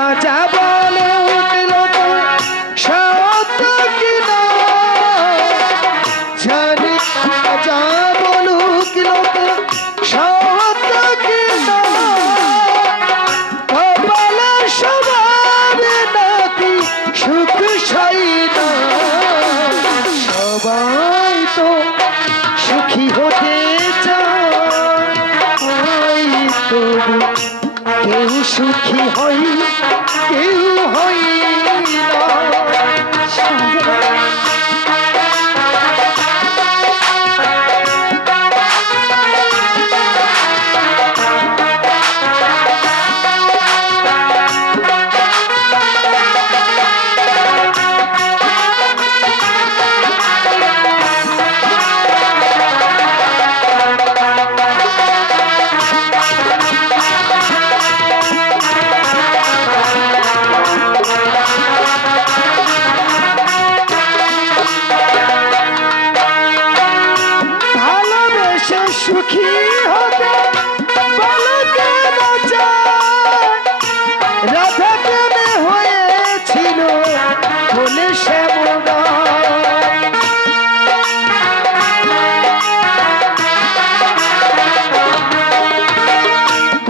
না যা বলুক লোকে সত্য কিনা, জানি না যা বলুক লোকে সত্য কিনা, কপালের সবার নাকি সুখ সাই না। সবাই তো সুখী হতে চায়, তবু কেউ সুখী হয় কেউ হয় না। সুখী হতে বলো কেন চায়, রাধা প্রেমে হয়েছিল বলে শ্যামলা।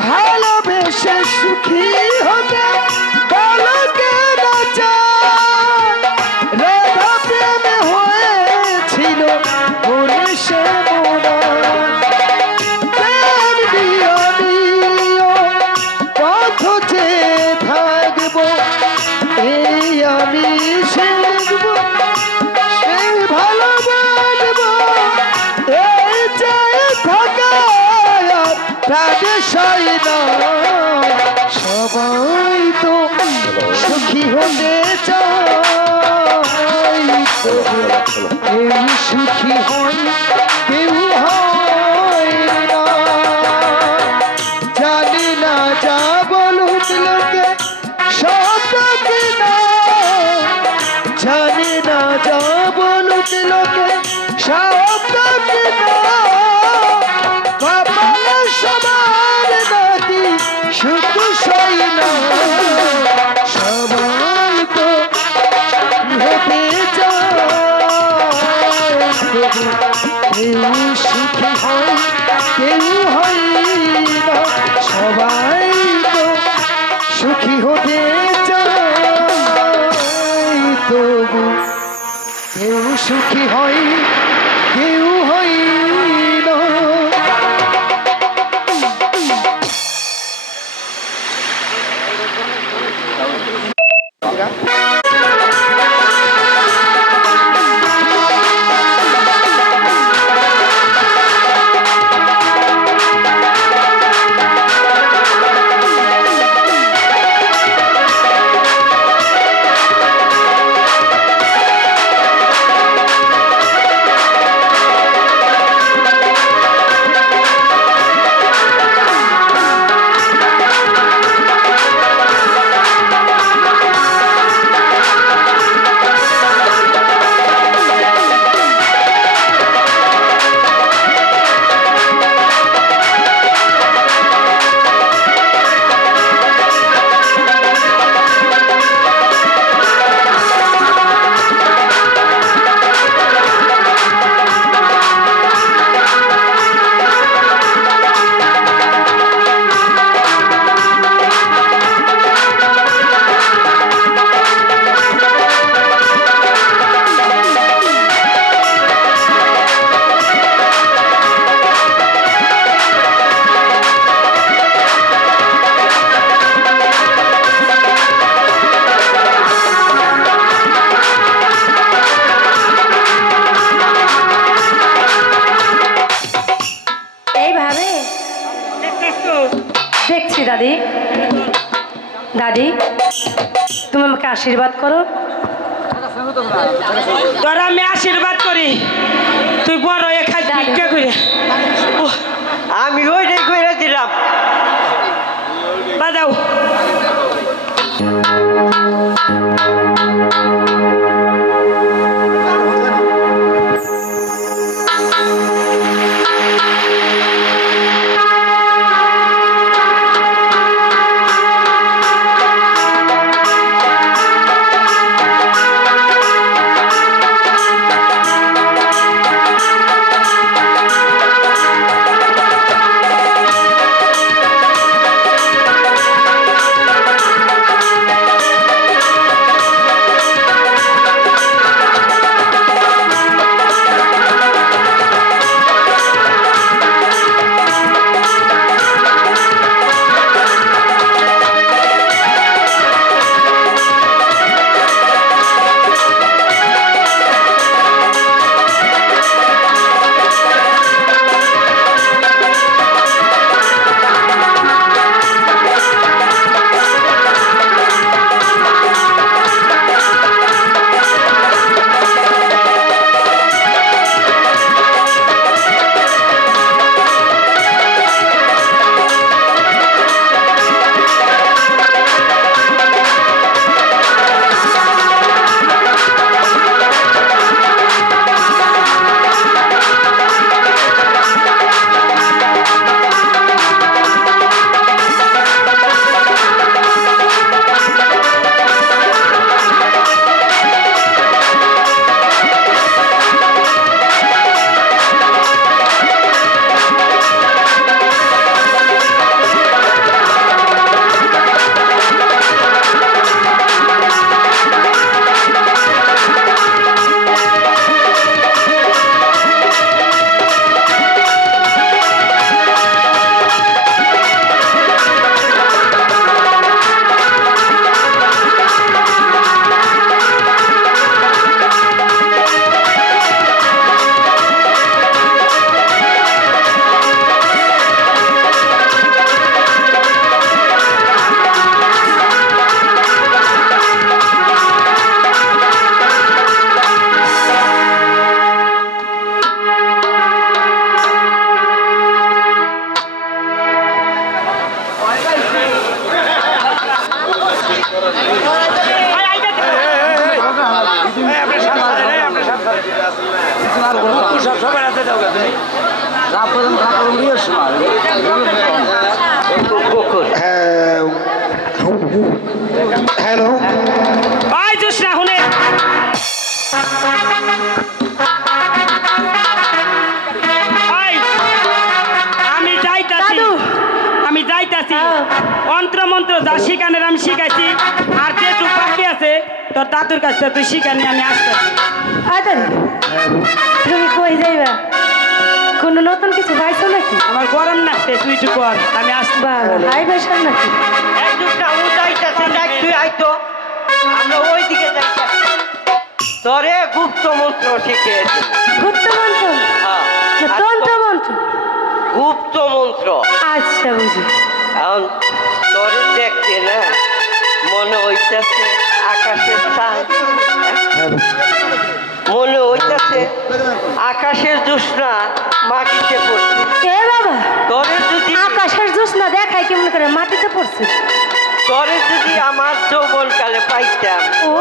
ভালোবেসে সুখী হতে বলো কেন চায়, রাধা প্রেমে হয়েছিল বলে শ্যামলা। আমি শিখব সেই ভালোবাসবো, এই চাই থাকা প্রাদেশাই না। সবাই তো সুখী হতে চায়, কেউ সুখী হয় কেউ হয় না। জানি না যা বলুক লোকে সত্য কিনা, জানি না যা বলুক লোকে সত্য কিনা, কপালে সবার নাকি সুখ সই না। সবাই তো হতে চায়, কেউ সুখী হয় কেউ হয় না। সবাই তো সুখী হতে চায়, তবু কেউ সুখী হয় কেউ হয় না। দেখছি দাদি, দাদি তুমি আমাকে আশীর্বাদ করো। তোরা আমি আশীর্বাদ করি, তুই বড় খাই করে আমি ওইটাই করে দিলাম। বাজাও হ্যালো ভাই জোসনা শুনে ভাই, আমি যাইতাছি দাদু। আমি যাইতাছি হ্যাঁ। অন্ত্র মন্ত্র যা শিখানের আমি শিখাইছি আর যেটুক বাকি আছে তোর দাদুর কাছে তুই শিখানি আমি আসতেছি আদর তুমি কই যাইবা কোনো নতুন কিছু পাইছো নাকি আমার গরম লাগছে তুই একটু কর আমি আসবো বাবা হাই বেশাল নাকি একটু ও যাইতাছে দেখ তুই আইতো আমরা ওই দিকে যাইতাছি তোরে গুপ্ত মন্ত্র শিখেছে গুপ্ত মন্ত্র না তন্ত্র মন্ত্র গুপ্ত মন্ত্র আচ্ছা বুঝি এখন তোরে দেখতে না মনে হইতাছে আকাশের চাঁদ মনে হইতাছে আকাশের জোছনা মাটিতে পড়ছে এ বাবা তোরে যদি আকাশের জোছনা দেখায় কেমন করে মাটিতে পড়ছে তোরে যদি আমার যৌবনকালে পাইতাম ও